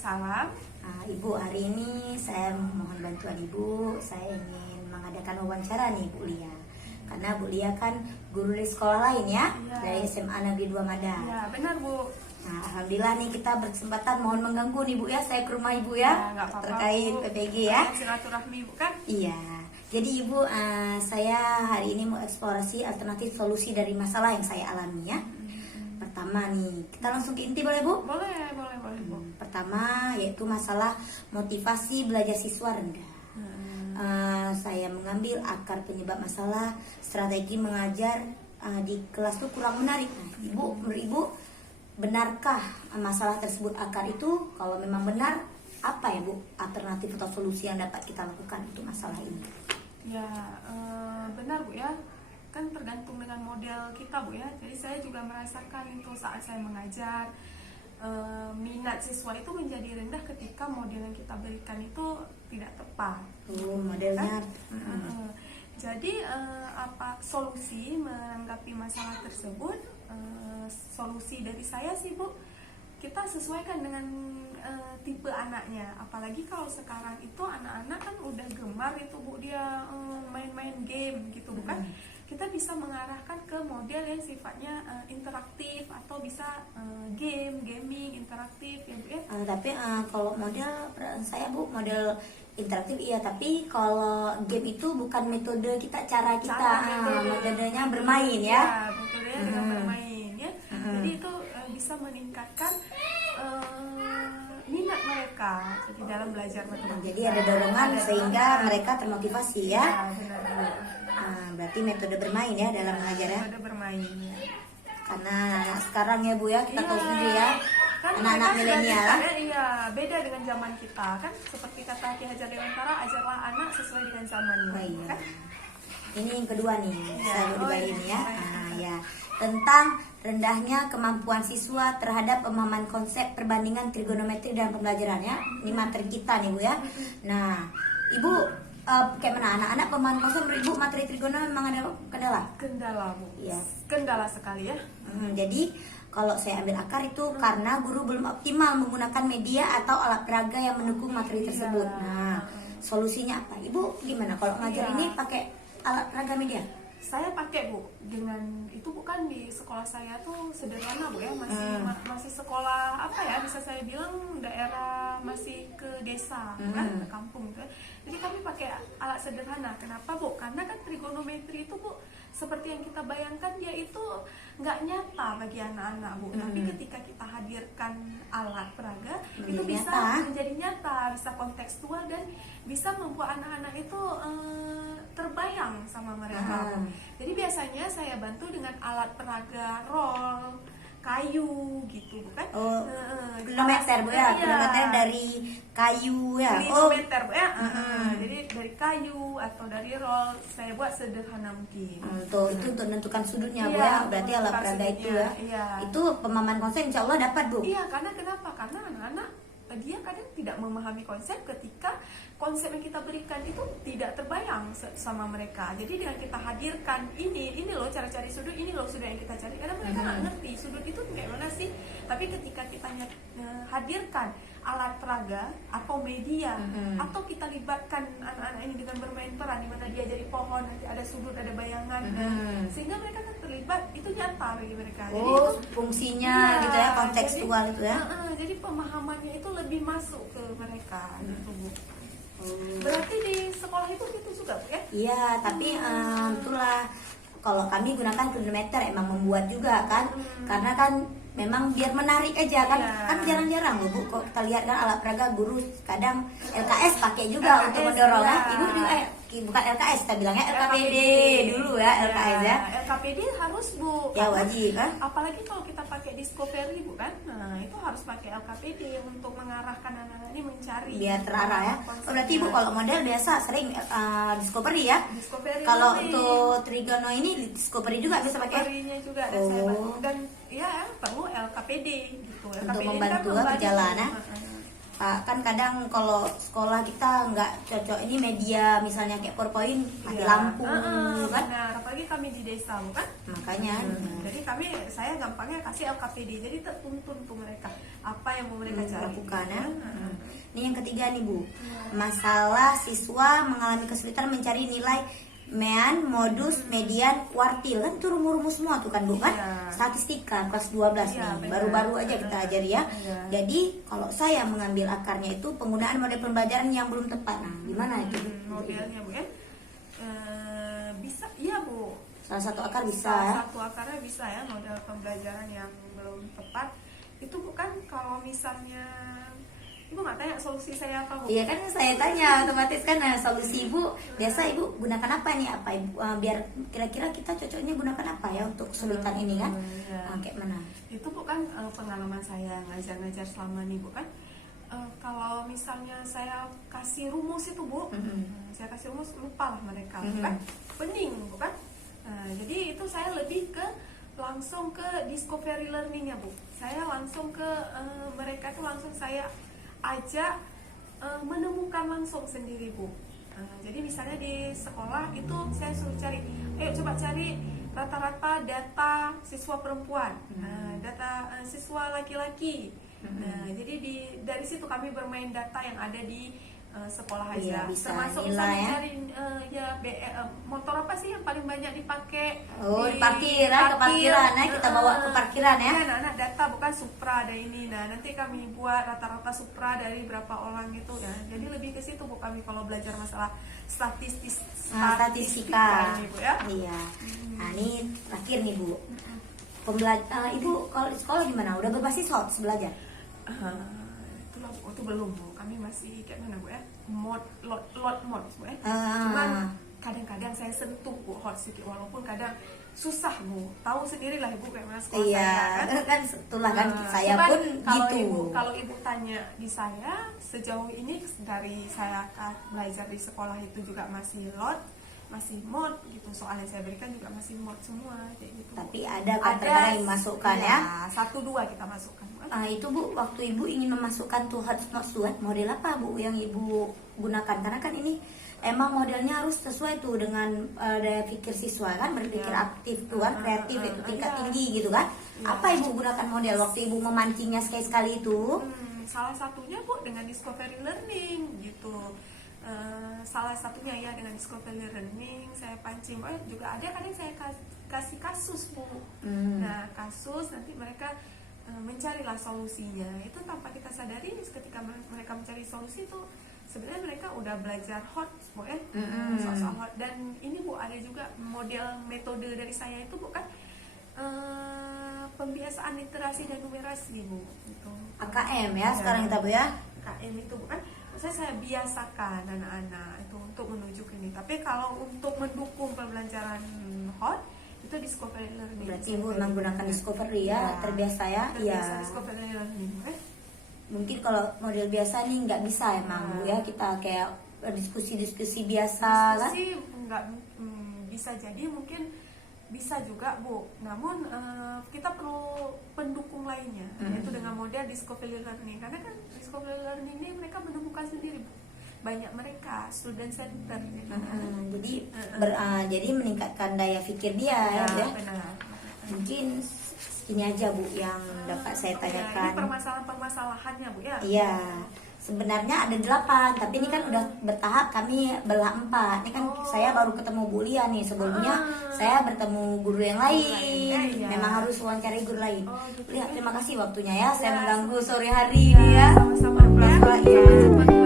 Waalaikumsalam. Ibu, hari ini saya mohon bantuan Ibu. Saya ingin mengadakan wawancara nih Bu Lia. Karena Bu Lia kan guru di sekolah lain ya, dari SMA Negeri 2 Madang. Ya, benar Bu. Nah, alhamdulillah nih kita berkesempatan, mohon mengganggu nih Bu ya, saya ke rumah Ibu ya, Nggak apa-apa, terkait Bu. PPG ya. Silaturahmi bukan? Iya. Jadi Ibu, saya hari ini mau eksplorasi alternatif solusi dari masalah yang saya alami ya. Pertama nih, kita langsung ke inti boleh Bu? Boleh Bu. Pertama yaitu masalah motivasi belajar siswa rendah. Saya mengambil akar penyebab masalah, strategi mengajar di kelas itu kurang menarik. Nah, Ibu, menurut Ibu, benarkah masalah tersebut akar itu? Kalau memang benar, apa ya Bu alternatif atau solusi yang dapat kita lakukan untuk masalah ini? Ya, benar Bu ya. Kan tergantung dengan model kita Bu ya. Jadi saya juga merasakan itu saat saya mengajar, minat siswa itu menjadi rendah ketika model yang kita berikan itu tidak tepat. Modelnya. Jadi apa solusi menanggapi masalah tersebut? Solusi dari saya sih Bu, kita sesuaikan dengan tipe anaknya. Apalagi kalau sekarang itu anak-anak kan udah gemar itu Bu, dia main-main game gitu bukan? Kita bisa mengarahkan ke model yang sifatnya interaktif atau bisa gaming interaktif ya Bu ya. Tapi kalau model saya Bu, model interaktif iya, tapi kalau game itu bukan metode kita, cara kita, metodenya bermain ya. Metodenya dengan bermain ya. Jadi itu bisa meningkatkan minat mereka jadi dalam belajar matematika. Jadi ada dorongan sehingga mereka termotivasi ya. Benar. Berarti metode bermain ya dalam mengajar ya. Metode bermain ya. Karena sekarang ya Bu ya, kita tahu sendiri ya, kan anak-anak milenial. Iya, beda dengan zaman kita kan, seperti kata Ki Hajar Dewantara, ajarlah anak sesuai dengan zamannya. Iya. Kan? Ini yang kedua nih, saya mau dibagiin ya. Iya. Tentang rendahnya kemampuan siswa terhadap pemahaman konsep perbandingan trigonometri dalam pembelajaran ya. Ini materi kita nih Bu ya. Nah, Ibu kayak mana anak-anak pemahaman konsep menurut Ibu materi trigonometri memang ada kendala? Kendala Bu. Iya. Kendala sekali ya. Jadi kalau saya ambil akar itu karena guru belum optimal menggunakan media atau alat peraga yang mendukung materi tersebut. Nah, solusinya apa? Ibu gimana kalau ngajar ini pakai alat peraga media? Saya pakai Bu, dengan itu bukan di sekolah saya tuh sederhana Bu ya, masih sekolah apa ya, bisa saya bilang daerah masih ke desa bukan ke kampung gitu. Jadi kami pakai alat sederhana. Kenapa Bu? Karena kan trigonometri itu Bu, seperti yang kita bayangkan dia itu nggak nyata bagi anak-anak Bu. Tapi ketika kita hadirkan alat peraga itu bisa menjadi nyata, bisa kontekstual dan bisa membuat anak-anak itu terbayang sama mereka. Jadi biasanya saya bantu dengan alat peraga roll, kayu gitu bukan? Kilometer Bu ya, kilometer dari kayu ya. Kilometer Bu ya. Jadi dari kayu atau dari roll saya buat sederhana mungkin. Itu untuk menentukan sudutnya Bu ya. Berarti alat peraga itu ya. Itu pemahaman konsep insya Allah dapat Bu. Iya, karena kenapa? Karena anak-anak dia kadang tidak memahami konsep ketika konsep yang kita berikan itu tidak terbayang sama mereka. Jadi dengan kita hadirkan ini loh cara cari sudut, ini loh sudut yang kita cari. Karena mereka nggak ngerti sudut itu kayak mana sih. Tapi ketika kita hadirkan alat peraga atau media atau kita libatkan anak-anak ini dengan bermain peran di mana dia jadi pohon, nanti ada sudut, ada bayangan, sehingga mereka kan terlibat, itu nyata bagi mereka. Jadi itu fungsinya gitu ya, kontekstual itu ya. Jadi pemahamannya itu lebih masuk ke mereka gitu Bu. Berarti di sekolah itu gitu juga Bu ya? Iya, tapi itulah kalau kami gunakan kilometer emang membuat juga kan, karena kan memang biar menarik aja kan. Kan jarang-jarang Bu kok kita lihat kan alat peraga guru kadang LKS pakai juga untuk mendorong ya. Ibu juga bukan LKS kita bilangnya LKPD dulu ya, LKS ya. LKPD harus Bu. Ya wajib kan. Apalagi kalau kita pakai Discovery Bu kan. Nah, itu harus pakai LKPD untuk mengarahkan anak-anak ini mencari. Biar terarah ya. Berarti Ibu kalau model biasa sering Discovery ya. Discovery. Kalau untuk trigono ini Discovery juga bisa pakai. Discovery-nya juga dan saya bantu. Dan ya perlu LKPD gitu. Untuk membantu perjalanan. Kan kadang kalau sekolah kita nggak cocok ini media misalnya kayak PowerPoint mati Iya. lampu kan, Benar, apalagi kami di desa bukan. makanya Jadi saya gampangnya kasih LKPD, jadi tertuntun tuh mereka apa yang mau mereka cari. lakukan ya. Ini yang ketiga nih Bu, masalah siswa mengalami kesulitan mencari nilai mean, modus, median, kuartil, kan itu rumus-rumus semua tuh kan Bu kan? Iya. Statistika kelas 12 Iya, nih, benar. baru-baru aja kita ajari ya. Iya. Jadi kalau saya mengambil akarnya itu penggunaan model pembelajaran yang belum tepat. Nah, gimana itu? Modelnya Bu ya. Bisa, iya Bu. Salah satu akar bisa Salah ya. satu akarnya bisa ya, model pembelajaran yang belum tepat. Itu bukan kalau misalnya Ibu nggak tanya solusi saya apa Bu? Iya kan saya tanya otomatis kan solusi Ibu biasa Ibu gunakan apa nih, apa Ibu biar kira-kira kita cocoknya gunakan apa ya untuk kesulitan ini kan? Iya. Kayak mana? Itu bukan pengalaman saya ngajar-ngajar selama ini bukan. Kalau misalnya saya kasih rumus itu Bu, saya kasih rumus lupa lah mereka, bukan? Pening bukan? Jadi itu saya lebih ke langsung ke discovery learning ya Bu. Saya langsung ke mereka tuh langsung saya ajak menemukan langsung sendiri Bu. Jadi misalnya di sekolah itu saya suruh cari, coba cari rata-rata data siswa perempuan, data siswa laki-laki. Nah, jadi dari situ kami bermain data yang ada di sekolah Iya, aja. bisa Termasuk nilai misalnya ya. cari motor apa sih yang paling banyak dipakai Oh, di parkiran, ke parkiran ya, kita bawa ke parkiran ya. Iya, nah, data bukan Supra ada ini. Nah, nanti kami buat rata-rata Supra dari berapa orang gitu ya. Jadi lebih ke situ Bu kami kalau belajar masalah Statistika. ini, Bu ya. Iya. Nah, ini terakhir nih Bu. Ibu kalau di sekolah gimana? Udah berbasis HOTS belajar? Itulah Bu, itu belum Bu. Kami masih kayak mana Bu ya? Lot mod Bu ya. Ah. Cuman kadang-kadang saya sentuh Bu hot sedikit, walaupun kadang susah Bu. Tahu sendirilah Ibu kayak mana sekolah Iya, saya kan itulah kan saya cuman pun kalau gitu. kalau ibu tanya di saya sejauh ini dari saya belajar di sekolah itu juga masih lot, masih mod gitu, soalnya saya berikan juga masih mod semua kayak gitu. Tapi ada kan terkadang yang dimasukkan ya. 1-2 kita masukkan. Itu Bu, waktu Ibu ingin memasukkan tuh HOTS model apa Bu yang Ibu gunakan? Karena kan ini emang modelnya harus sesuai tuh dengan daya pikir siswa kan, berpikir Iya. aktif tuh kan, kreatif itu tingkat Iya. tinggi gitu kan. Iya. Apa Ibu gunakan model waktu Ibu memancingnya sekali-sekali itu? Salah satunya Bu dengan discovery learning gitu. Salah satunya ya dengan discovery learning saya pancing. Juga ada kadang saya kasih kasus Bu. Nah, kasus nanti mereka mencarilah solusinya. Itu tanpa kita sadari ketika mereka mencari solusi itu sebenarnya mereka udah belajar hot Bu ya. Soal hot. Dan ini Bu ada juga model metode dari saya itu bukan pembiasaan literasi dan numerasi Bu gitu. AKM ya sekarang kita Bu ya. KM itu bukan, maksudnya saya biasakan anak-anak itu untuk menuju ke ini. Tapi kalau untuk mendukung pembelajaran hot itu discovery learning. Berarti Ibu menggunakan discovery ya, terbiasa ya. Terbiasa Iya. discovery learning. Mungkin kalau model biasa nih nggak bisa emang Bu ya, kita kayak diskusi-diskusi biasa kan. Diskusi nggak bisa jadi, mungkin bisa juga Bu. Namun kita perlu pendukung lainnya, yaitu dengan model discovery learning. Karena kan discovery learning ini mereka menemukan sendiri Bu. Banyak mereka student center gitu. Jadi meningkatkan daya pikir dia ya, Bu ya. Benar. Mungkin ini aja Bu yang dapat saya Ini tanyakan. permasalahan-permasalahannya Bu ya. Iya, sebenarnya ada 8, tapi ini kan udah bertahap, kami belah 4. Ini kan saya baru ketemu Bu Lia nih, sebelumnya saya bertemu guru yang lain. Iya. Memang harus wawancarai guru lain. Gitu. Lia, terima kasih waktunya ya, saya mengganggu sore hari ini ya. Sama-sama Bu ya. Iya.